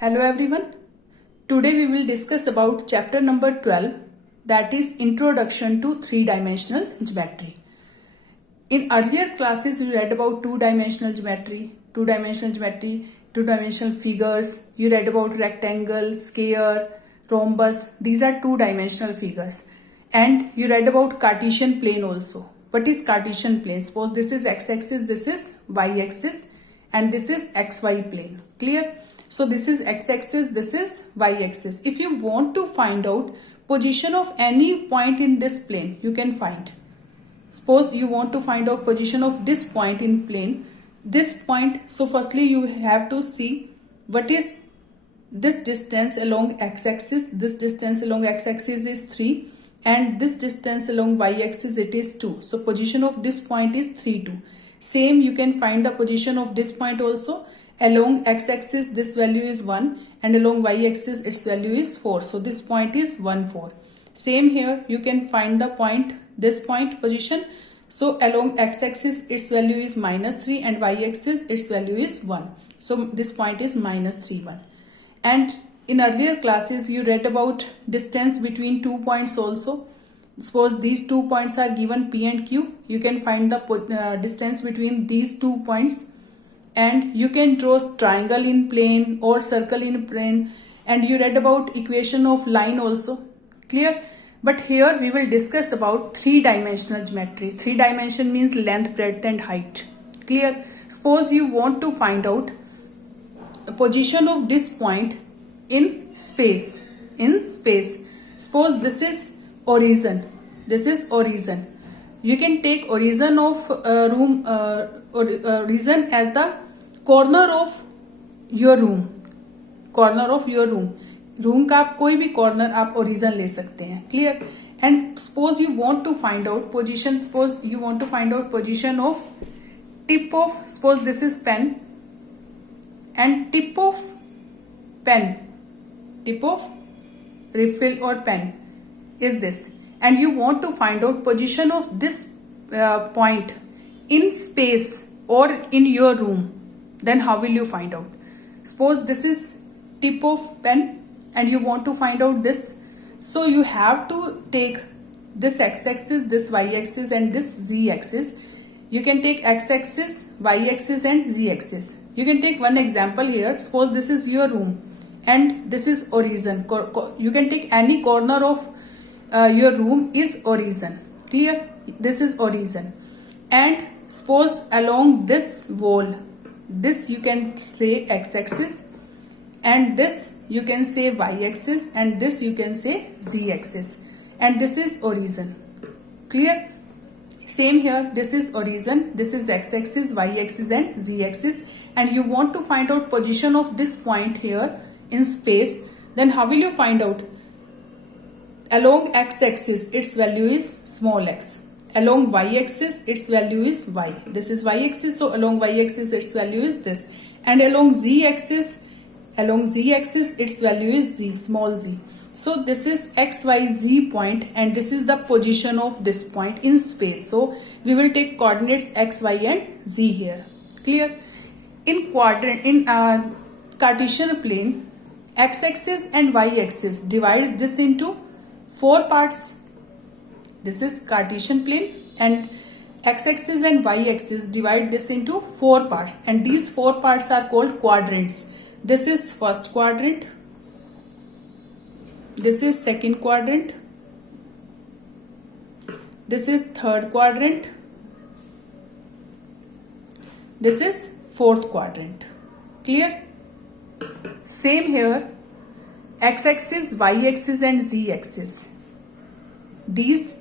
Hello everyone. Today we will discuss about chapter number 12, that is Introduction to Three-Dimensional Geometry. In earlier classes you read about two-dimensional geometry, two-dimensional figures. You read about rectangle, sphere, rhombus. These are two-dimensional figures. And you read about Cartesian plane also. What is Cartesian plane? Suppose this is x-axis, this is y-axis, and this is xy plane. Clear? So this is x-axis, this is y-axis. If you want to find out position of any point in this plane, you can find. Suppose you want to find out position of this point in plane. This point, so firstly you have to see what is this distance along x-axis. This distance along x-axis is 3 and this distance along y-axis it is 2. So position of this point is 3, 2. Same you can find the position of this point also. Along x-axis this value is 1 and along y-axis its value is 4. So this point is 1, 4. Same here you can find the point, this point position. So along x-axis its value is -3 and y-axis its value is 1. So this point is -3, 1. And in earlier classes you read about distance between 2 points also. Suppose these 2 points are given P and Q. You can find the distance between these 2 points. And you can draw triangle in plane or circle in plane, and you read about equation of line also. Clear? But here we will discuss about three-dimensional geometry. Three dimension means length, breadth and height. Clear? Suppose you want to find out the position of this point in space. Suppose this is origin. This is origin. You can take origin of origin as the corner of your room. Room का आप कोई भी corner आप origin ले सकते हैं. Clear? And suppose you want to find out position. Suppose you want to find out position of tip of, suppose this is pen and tip of refill और pen is this, and you want to find out position of this point in space or in your room, then how will you find out? Suppose this is tip of pen and you want to find out this. So you have to take this x-axis, this y-axis and this z-axis. You can take x-axis, y-axis and z-axis. You can take one example here. Suppose this is your room and this is origin. You can take any corner of your room is origin. Clear? This is origin. And suppose along this wall, this you can say x-axis and this you can say y-axis and this you can say z-axis, and this is origin. Clear? Same here, this is origin, this is x-axis, y-axis and z-axis, and you want to find out position of this point here in space. Then how will you find out? Along x-axis its value is small x. Along y-axis its value is y. This is y-axis, so along y-axis its value is this. And along z-axis its value is z, small z. So this is xyz point and this is the position of this point in space. So we will take coordinates x, y and z here. Clear? In Cartesian plane, x-axis and y-axis divides this into 4 parts. This is Cartesian plane and x-axis and y-axis divide this into 4 parts, and these 4 parts are called quadrants. This is first quadrant, this is second quadrant, this is third quadrant, this is fourth quadrant. Clear? Same here, x-axis, y-axis and z-axis. These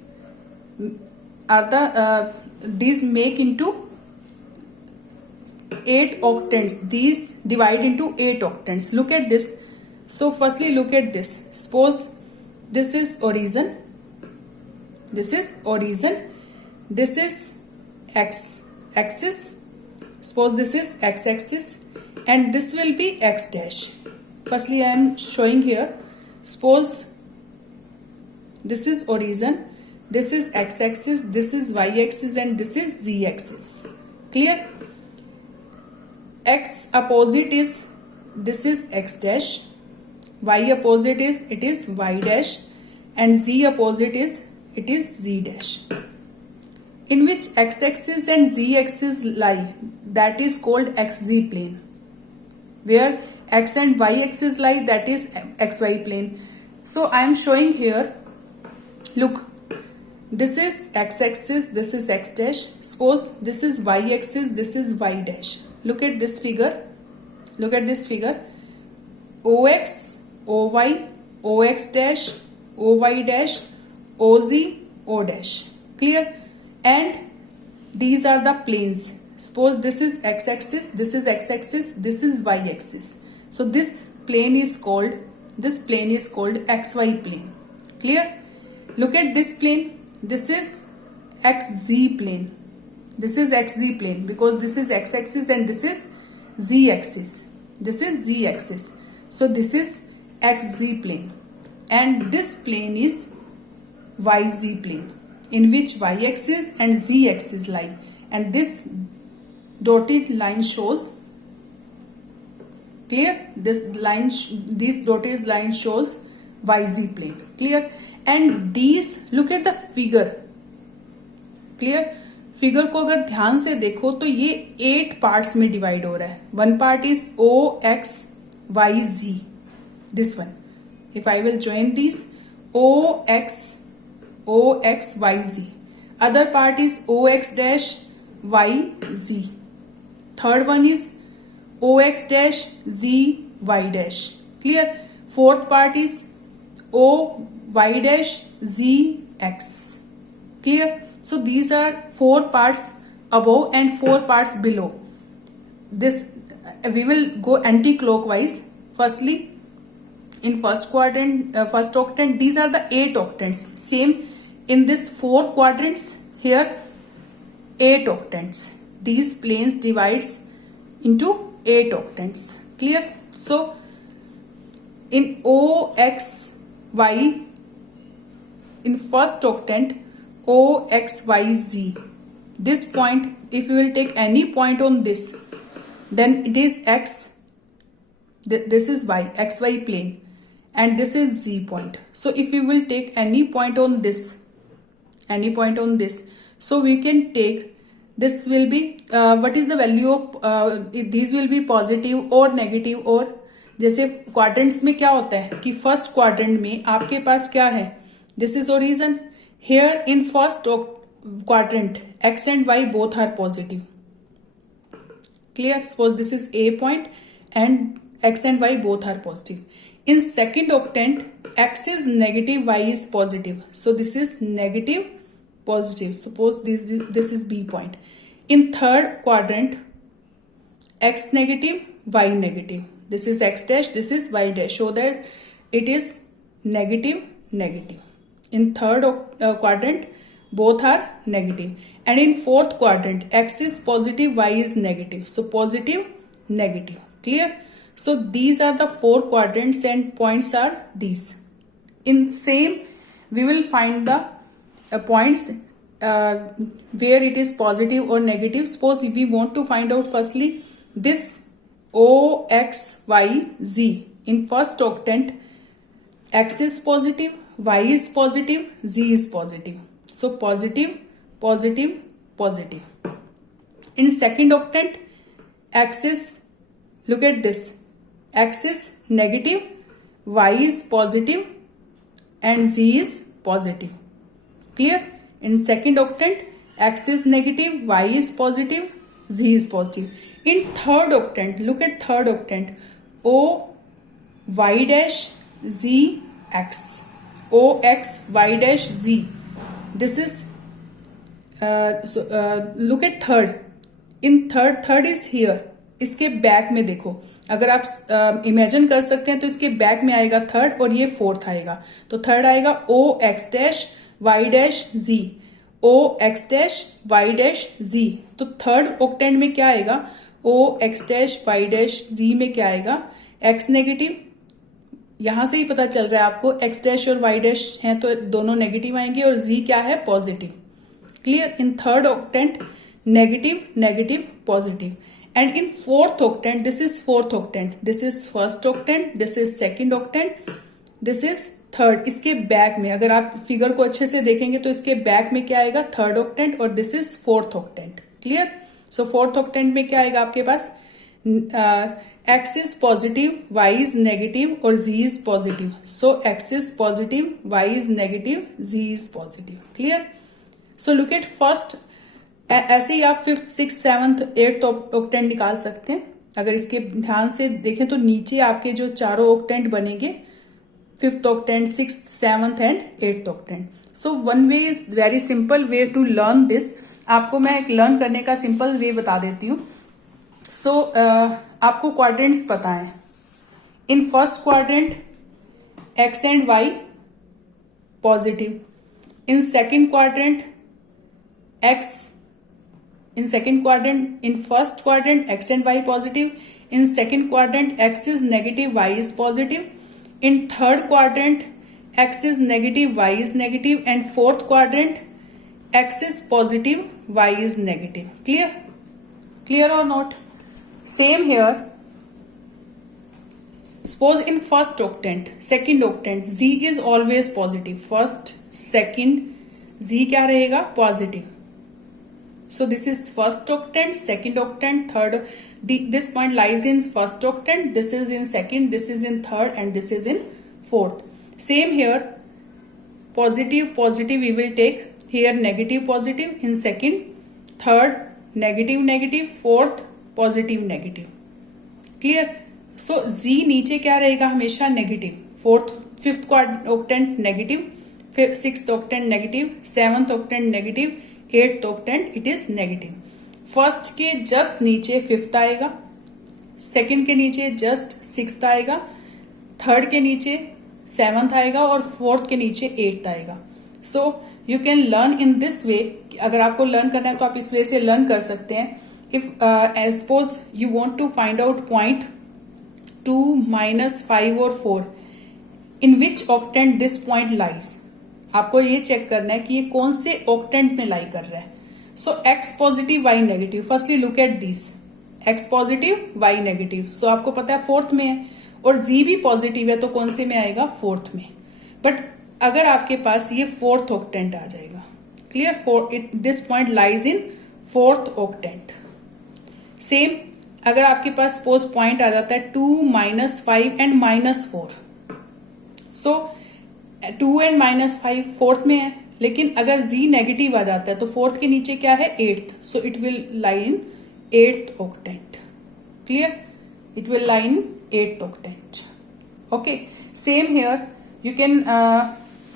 are these make into 8 octants. These divide into 8 octants. Look at this. So firstly look at this. Suppose this is origin. This is origin. This is x-axis. Suppose this is x-axis and this will be x dash. Firstly I am showing here. Suppose this is origin, this is x-axis, this is y-axis and this is z-axis. Clear? X opposite is this is x dash, y opposite is it is y dash, and z opposite is it is z dash. In which x axis and z axis lie, that is called XZ plane. Where x and y axis lie, that is XY plane. So I am showing here, look, this is x axis, this is x dash. Suppose this is y axis, this is y dash. Look at this figure. Look at this figure. OX, OY, OX dash, OY dash, OZ, O dash. Clear? And these are the planes. Suppose this is x axis, this is x axis, this is y axis. So this plane is called XY plane. Clear? Look at this plane. This is XZ plane. This is XZ plane because this is x axis and this is z axis. This is z axis. So this is XZ plane. And this plane is YZ plane, in which y axis and z axis lie. And this dotted line shows, clear? This dotted line shows YZ plane. Clear? And these, look at the figure. Clear? Figure को अगर ध्यान से देखो तो ये 8 parts में divide हो रहा है. One part is OXYZ, this one. If I will join this, OXYZ. Other part is OX dash YZ. Third one is OX dash ZY dash. Clear? Fourth part is OY dash ZX. Clear? So these are 4 parts above and 4 parts below. This we will go anti-clockwise. Firstly, in first quadrant, first octant, these are the 8 octants. Same in this 4 quadrants, here 8 octants. These planes divides into 8 octants. Clear? So in OXY, in first octant, OXYZ, this point, if you will take any point on this, then it is X, this is Y, XY plane, and this is Z point. So if you will take any point on this, so we can take, this will be, what is the value of, these will be positive or negative. और जैसे quadrants में क्या होता है कि first quadrant में आपके पास क्या है, this is origin. Here in first quadrant, x and y both are positive. Clear? Suppose this is A point and x and y both are positive. In second octant, x is negative, y is positive. So this is negative, positive. Suppose this is B point. In third quadrant, x negative, y negative. This is x dash, this is y dash. So that it is negative, negative. In third quadrant, both are negative. And in fourth quadrant, x is positive, y is negative. So positive, negative. Clear? So these are the 4 quadrants and points are these. In same, we will find the points where it is positive or negative. Suppose if we want to find out firstly this OXYZ. In first octant, x is positive, y is positive, z is positive. So positive, positive, positive. In second octant, x is, look at this, x is negative, y is positive, and z is positive. Clear? In second octant, x is negative, y is positive, z is positive. In third octant, look at third octant, OY dash ZX. OX Y dash Z. This is look at third. In third is here. इसके back में देखो, अगर आप imagine कर सकते हैं तो इसके बैक में आएगा थर्ड और ये फोर्थ आएगा. तो थर्ड आएगा OX dash Y dash Z. OX dash Y dash Z. तो थर्ड ऑक्टेंट में क्या आएगा, OX dash Y dash Z में क्या आएगा, X नेगेटिव. यहां से ही पता चल रहा है आपको x डैश और y डैश हैं तो दोनों नेगेटिव आएंगे और z क्या है, positive. Clear? In third octant negative, negative, positive. and in fourth octant, this is fourth octant, this is first octant, this is second octant, this is third. इसके back में अगर आप फिगर को अच्छे से देखेंगे तो इसके बैक में क्या आएगा, थर्ड ऑक्टेंट, और this is fourth octant. Clear. So fourth octant में क्या आएगा आपके पास, x is positive, y is negative और z is positive. So x is positive, y is negative, z is positive. Clear. So look at first. ऐसे ही आप fifth, six, seventh, eighth octant निकाल सकते हैं. अगर इसके ध्यान से देखें तो नीचे आपके जो चारों ऑक्टेंट बनेंगे, fifth octant, six, seventh and eighth octant. So one way is very simple way to learn this. आपको मैं एक लर्न करने का सिंपल वे बता देती हूँ. सो आपको क्वाड्रेंट्स पता है. In first quadrant X and Y positive. In second quadrant X, in second quadrant, in first quadrant x and y positive, in second quadrant x is negative, y is positive, in third quadrant x is negative, y is negative, and fourth quadrant x is positive, y is negative. Clear? Clear or not? Same here. Suppose in first octant, second octant, z is always positive. First, second, z क्या रहेगा, positive. So this is first octant, second octant, third. This point lies in first octant, this is in second, this is in third, and this is in fourth. Same here. Positive, positive we will take. Here negative, positive in second, third negative, negative, fourth positive, negative. Clear? So z नीचे क्या रहेगा, हमेशा negative. Fourth, fifth octant negative, sixth octant negative, seventh octant negative, eighth octant it is negative. First के just नीचे fifth आएगा, second के नीचे just sixth आएगा, थर्ड के नीचे सेवंथ आएगा और फोर्थ के नीचे एट्थ आएगा. सो you can learn in this way. अगर आपको लर्न करना है तो आप इस वे से लर्न कर सकते हैं. If suppose you want to find out point 2, -5 और 4, in which octant this point lies. आपको ये चेक करना है कि ये कौन से ऑक्टेंट में लाई कर रहा है. So x positive, y negative. Firstly look at this, x positive, y negative. So आपको पता है फोर्थ में है, और जी भी पॉजिटिव है तो कौन से में आएगा, फोर्थ में. बट अगर आपके पास ये फोर्थ ऑक्टेंट आ जाएगा, clear, this point lies in fourth octant. Same अगर आपके पास सपोज पॉइंट आ जाता है 2, -5 एंड -4. सो 2 एंड -5 फोर्थ में है, लेकिन अगर z नेगेटिव आ जाता है तो फोर्थ के नीचे क्या है, eighth. So it will lie in eighth octant. Clear. It will lie in eighth octant. Okay. Same here you can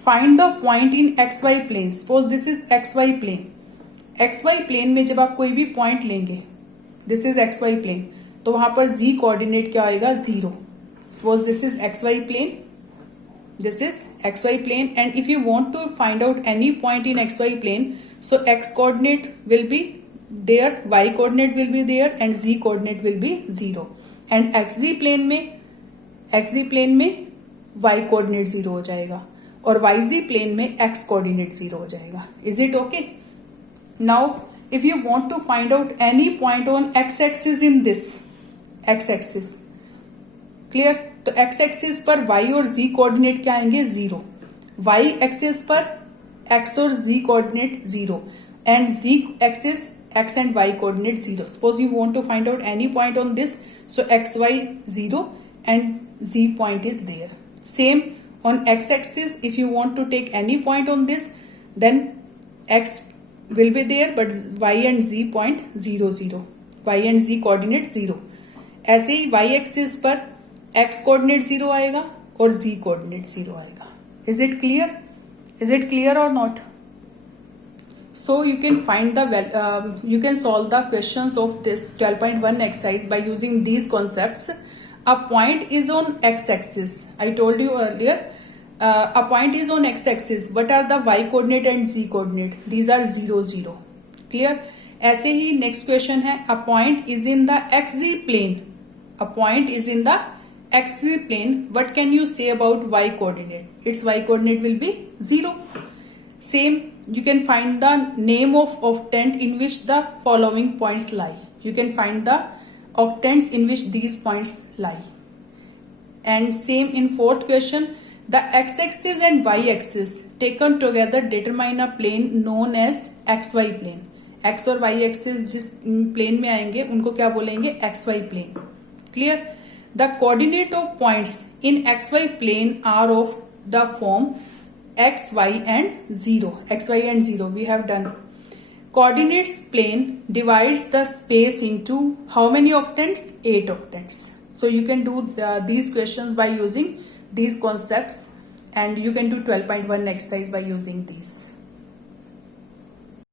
find the point in XY plane. Suppose this is XY plane. XY plane में जब आप कोई भी point लेंगे, this is XY plane, तो वहां पर z coordinate क्या आएगा, 0. Suppose this is XY plane, this is XY plane, and if you want to find out any point in XY plane, so x coordinate will be there, y coordinate will be there, and z coordinate will be 0. and XZ plane में y coordinate 0 हो जाएगा, और YZ plane में x coordinate 0 हो जाएगा. Is it okay? Now if you want to find out any point on x axis in this x axis, clear, तो x axis पर y और z कोऑर्डिनेट क्या आएंगे, 0. y एक्सिस पर x और z coordinate 0, and z axis x and y coordinate 0. Suppose you want to find out any point on this, so xy 0 and z point is there. Same on x axis, if you want to take any point on this, then x will be there, but y and z point 0, 0. y and z coordinate 0. ऐसे ही y axis पर x coordinate 0 आएगा और z coordinate 0 आएगा. Is it clear? Is it clear और not? So you can find you can solve the questions of this 12.1 exercise by using these concepts. A point is on x axis. I told you earlier, a point is on x axis. What are the y coordinate and z coordinate? These are 0, 0. Clear? ऐसे ही next question है, a point is in the xz plane. A point is in the XY plane. What can you say about y coordinate? Its y coordinate will be 0. Same, you can find the name of octant in which the following points lie. You can find the octants in which these points lie. And same in fourth question, the x-axis and y-axis taken together determine a plane known as XY plane. x और y axis जिस plane में आएंगे उनको क्या बोलेंगे? XY plane. Clear? The coordinate of points in XY plane are of the form xy and 0. xy and 0 we have done. Coordinates plane divides the space into how many octants? 8 octants. So you can do these questions by using these concepts, and you can do 12.1 exercise by using these.